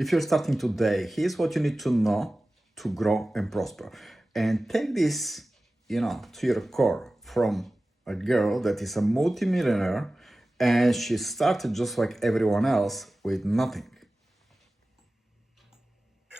If you're starting today, here's what you need to know to grow and prosper. And take this, to your core from a girl that is a multimillionaire and she started just like everyone else with nothing.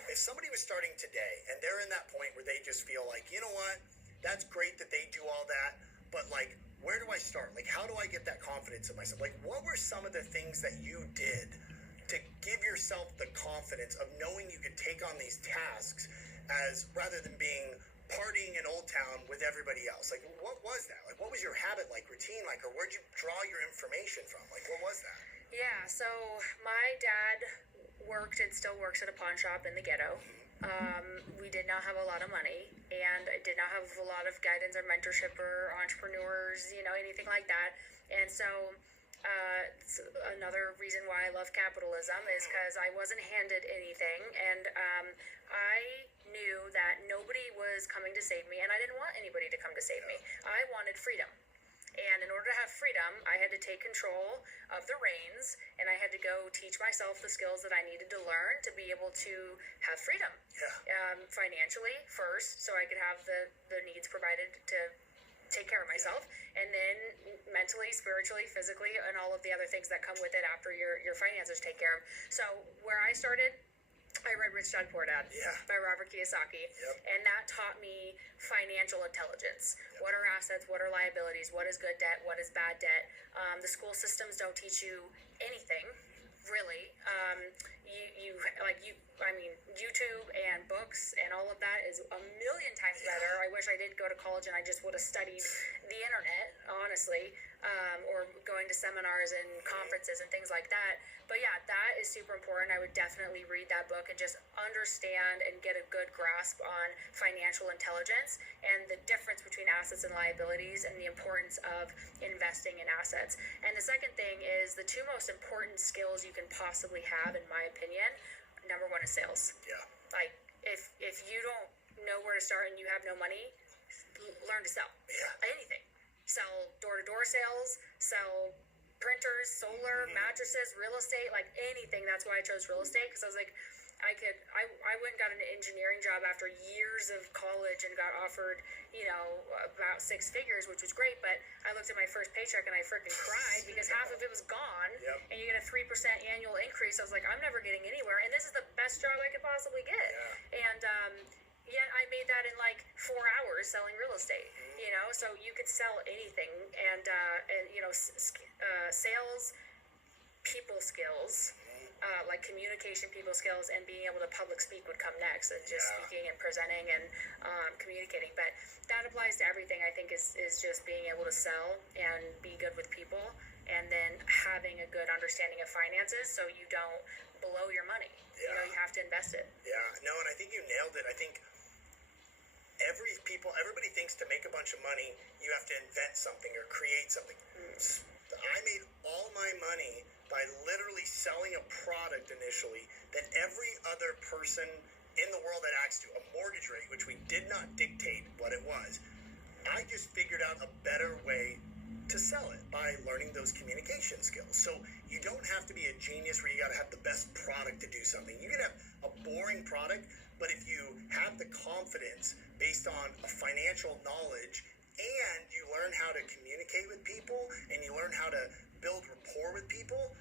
If somebody was starting today and they're in that point where they just feel like, you know what, that's great that they do all that, but like, where do I start? Like, how do I get that confidence in myself? Like, what were some of the things that you did to give yourself the confidence of knowing you could take on these tasks as rather than being partying in Old Town with everybody else? Like, what was that? Like, what was your habit like, routine like, or where'd you draw your information from? Like, what was that? Yeah, so my dad worked and still works at a pawn shop in the ghetto. We did not have a lot of money, and I did not have a lot of guidance or mentorship or entrepreneurs, anything like that. And so it's another reason why I love capitalism is because I wasn't handed anything, and I knew that nobody was coming to save me, and I didn't want anybody to come to save me. I wanted freedom. And in order to have freedom, I had to take control of the reins, and I had to go teach myself the skills that I needed to learn to be able to have freedom. Financially first, so I could have the needs provided to take care of myself, and then mentally, spiritually, physically, and all of the other things that come with it after your finances take care of. So where I started, I read Rich Dad Poor Dad by Robert Kiyosaki, and that taught me financial intelligence. What are assets? What are liabilities? What is good debt? What is bad debt? The school systems don't teach you anything, really. YouTube and books and all of that is a million times better. I wish I did go to college and I just would have studied the internet, honestly, or going to seminars and conferences and things like that. But yeah, that is super important. I would definitely read that book and just understand and get a good grasp on financial intelligence and the difference between assets and liabilities and the importance of investing in assets. And the second thing is the two most important skills you can possibly have, in my opinion. Number one is sales. Like, if you don't know where to start and you have no money, learn to sell. Anything. Sell door-to-door sales, sell printers, solar, mattresses, real estate, like anything. That's why I chose real estate, because I was like, I went and got an engineering job after years of college and got offered, about 6 figures, which was great. But I looked at my first paycheck and I freaking cried because half of it was gone, and you get a 3% annual increase. I was like, I'm never getting anywhere, and this is the best job I could possibly get. And yet I made that in like 4 hours selling real estate. So you could sell anything, and sales, people skills. Like communication, people skills, and being able to public speak would come next, and just speaking and presenting and communicating. But that applies to everything. I think is just being able to sell and be good with people, and then having a good understanding of finances so you don't blow your money. You have to invest it. No, and I think you nailed it. I think everybody thinks to make a bunch of money you have to invent something or create something. I made all my money by literally selling a product initially that every other person in the world had access to, a mortgage rate, which we did not dictate what it was. I just figured out a better way to sell it by learning those communication skills. So you don't have to be a genius where you got to have the best product to do something. You can have a boring product, but if you have the confidence based on a financial knowledge, and you learn how to communicate with people, and you learn how to build rapport with people,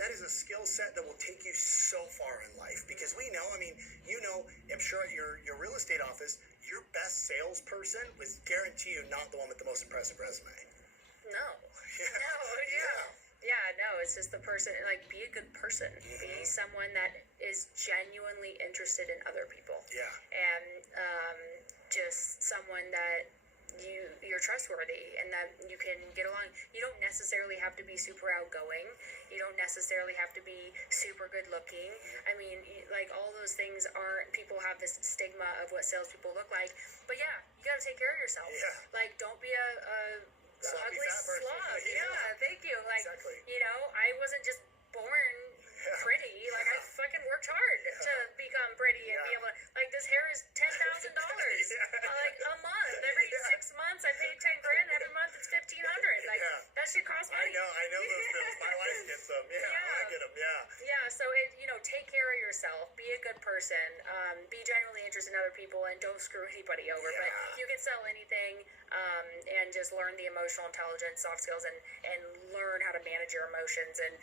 that is a skill set that will take you so far in life. Because we know, I'm sure at your real estate office, your best salesperson was guarantee you not the one with the most impressive resume. No. It's just the person, like, be a good person. Be someone that is genuinely interested in other people. And just someone that you're trustworthy and that you can get along. You don't necessarily have to be super outgoing. You don't necessarily have to be super good looking. I mean, like, all those things aren't, people have this stigma of what salespeople look like. But yeah, you got to take care of yourself. Like, don't be a ugly slug. Thank you. Like, exactly. I wasn't just born pretty. Like, I fucking worked hard to become pretty and be able to, like, this hair is $10,000 like a month. Every 6 months I pay $10,000. Every month it's $1,500. Like, that shit costs money. I know those bills. My wife gets them. I get them. So take care of person. Be genuinely interested in other people and don't screw anybody over. But you can sell anything and just learn the emotional intelligence, soft skills, and learn how to manage your emotions and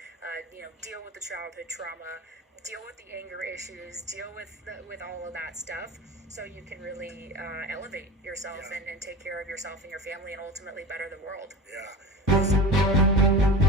deal with the childhood trauma, deal with the anger issues, deal with all of that stuff, so you can really elevate yourself and take care of yourself and your family and ultimately better the world. Yeah.